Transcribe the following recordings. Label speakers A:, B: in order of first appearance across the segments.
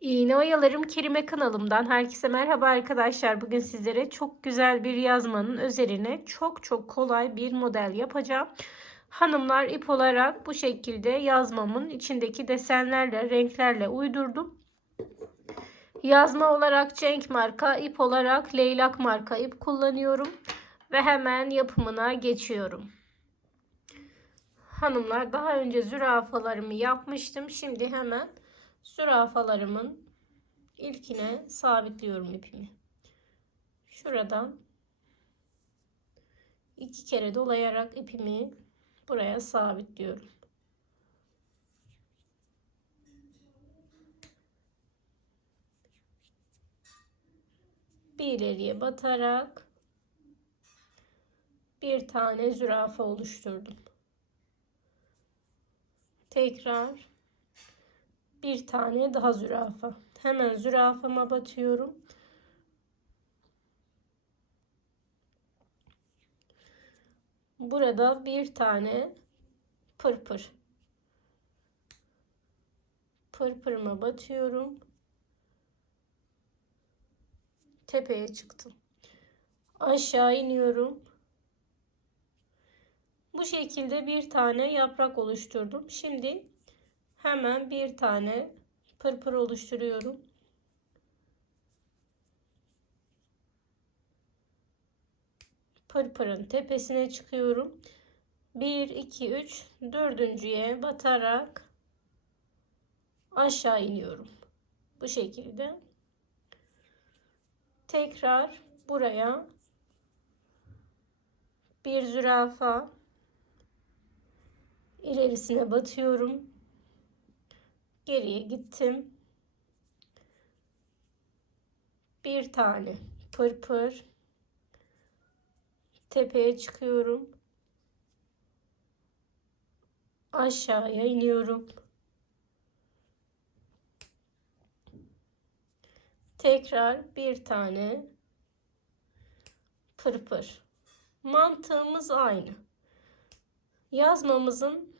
A: İğne Oyalarım Kerime kanalımdan herkese merhaba arkadaşlar. Bugün sizlere çok güzel bir yazmanın üzerine çok çok kolay bir model yapacağım. Hanımlar ip olarak bu şekilde yazmamın içindeki desenlerle, renklerle uydurdum. Yazma olarak Cenk marka, ip olarak Leylak marka ip kullanıyorum. Ve hemen yapımına geçiyorum. Hanımlar daha önce zürafalarımı yapmıştım. Şimdi hemen zürafalarımın ilkine sabitliyorum ipimi. Şuradan iki kere dolayarak ipimi buraya sabitliyorum. Bir ileriye batarak bir tane zürafa oluşturdum. Tekrar bir tane daha zürafa. Hemen zürafama batıyorum. Burada bir tane pırpır. Pırpırıma batıyorum. Tepeye çıktım. Aşağı iniyorum. Bu şekilde bir tane yaprak oluşturdum. Şimdi hemen bir tane pırpır oluşturuyorum. Pırpırın tepesine çıkıyorum. 1 2 3 dördüncüye batarak aşağı iniyorum. Bu şekilde. Tekrar buraya bir zürafa ilerisine batıyorum. Geriye gittim. Bir tane pırpır. Tepeye çıkıyorum. Aşağıya iniyorum. Tekrar bir tane pırpır. Mantığımız aynı. Yazmamızın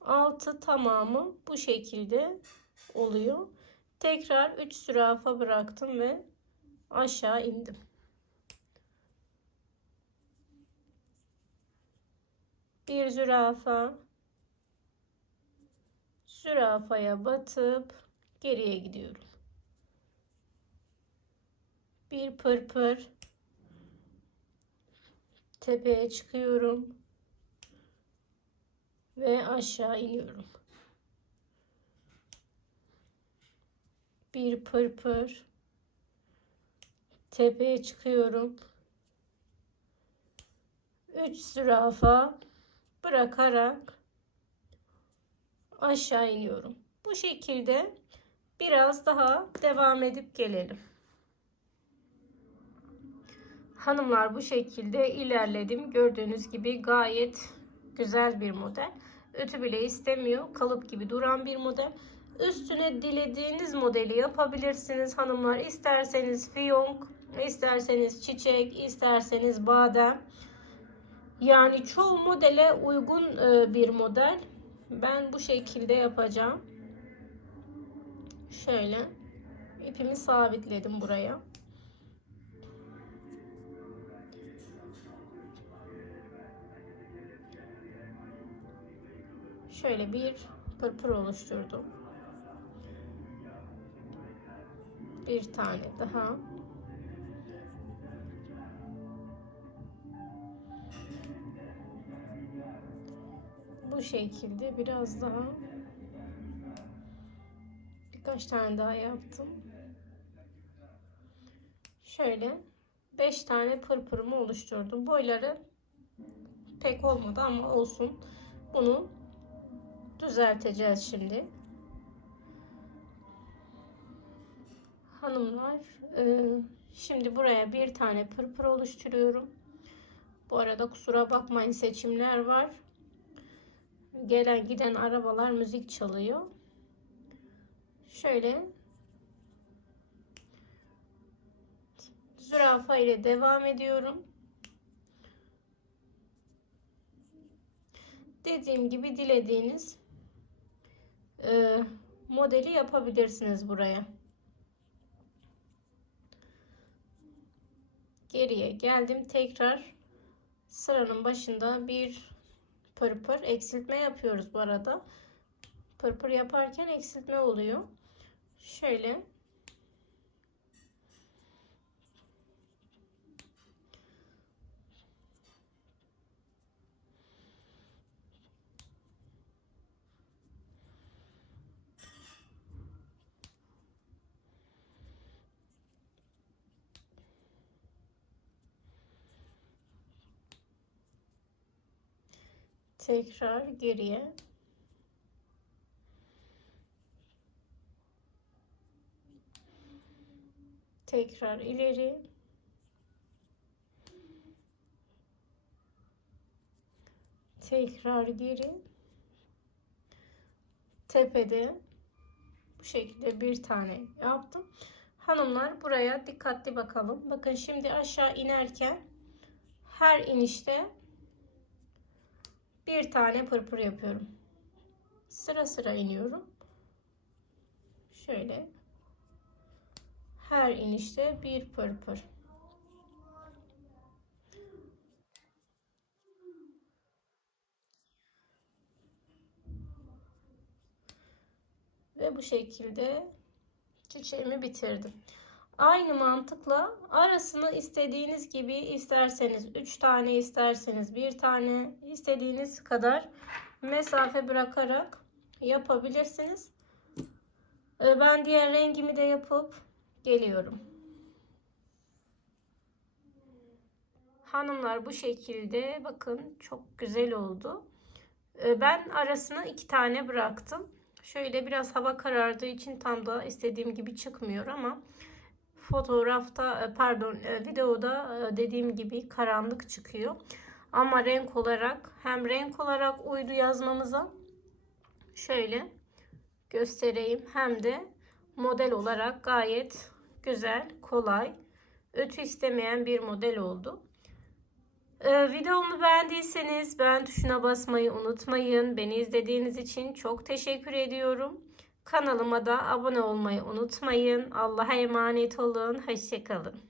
A: altı tamamı bu şekilde oluyor. Tekrar 3 zürafa bıraktım ve aşağı indim. Bir zürafa zürafaya batıp geriye gidiyorum. Bir pırpır tepeye çıkıyorum ve aşağı iniyorum. Bir pırpır tepeye çıkıyorum. 3 zürafa bırakarak aşağı iniyorum. Bu şekilde biraz daha devam edip gelelim. Hanımlar bu şekilde ilerledim. Gördüğünüz gibi gayet güzel bir model. Ütü bile istemiyor. Kalıp gibi duran bir model. Üstüne dilediğiniz modeli yapabilirsiniz hanımlar. İsterseniz fiyonk, isterseniz çiçek, isterseniz badem. Yani çoğu modele uygun e, bir model. Ben bu şekilde yapacağım. Şöyle ipimi sabitledim buraya. Şöyle bir pırpır oluşturdum. Bir tane daha. Bu şekilde biraz daha birkaç tane daha yaptım. Şöyle 5 tane pırpırımı oluşturdum. Boyları pek olmadı ama olsun. Bunu düzelteceğiz şimdi. Hanımlar e, şimdi buraya bir tane pırpır oluşturuyorum. Bu arada kusura bakmayın seçimler var. Gelen giden arabalar müzik çalıyor. Şöyle zürafa ile devam ediyorum. Dediğim gibi dilediğiniz e, modeli yapabilirsiniz buraya. Geriye geldim. Tekrar sıranın başında bir pırpır eksiltme yapıyoruz bu arada. Pırpır yaparken eksiltme oluyor. Şöyle tekrar geriye. Tekrar ileri. Tekrar geri. Tepede. Bu şekilde bir tane yaptım. Hanımlar buraya dikkatli bakalım. Bakın şimdi aşağı inerken her inişte bir tane pırpır yapıyorum sıra sıra iniyorum şöyle her inişte bir pırpır. Ve bu şekilde çiçeğimi bitirdim. Aynı mantıkla arasını istediğiniz gibi isterseniz 3 tane isterseniz 1 tane istediğiniz kadar mesafe bırakarak yapabilirsiniz. Ee, Ben diğer rengimi de yapıp geliyorum. Hanımlar bu şekilde bakın çok güzel oldu. Ee, Ben arasına iki tane bıraktım. Şöyle biraz hava karardığı için tam da istediğim gibi çıkmıyor ama fotoğrafta e, pardon e, videoda e, dediğim gibi karanlık çıkıyor. Ama renk olarak hem renk olarak uydu yazmamıza şöyle göstereyim hem de model olarak gayet güzel, kolay, ötü istemeyen bir model oldu. Ee, videomu beğendiyseniz beğen tuşuna basmayı unutmayın. Beni izlediğiniz için çok teşekkür ediyorum. Kanalıma da abone olmayı unutmayın. Allah'a emanet olun. Hoşçakalın.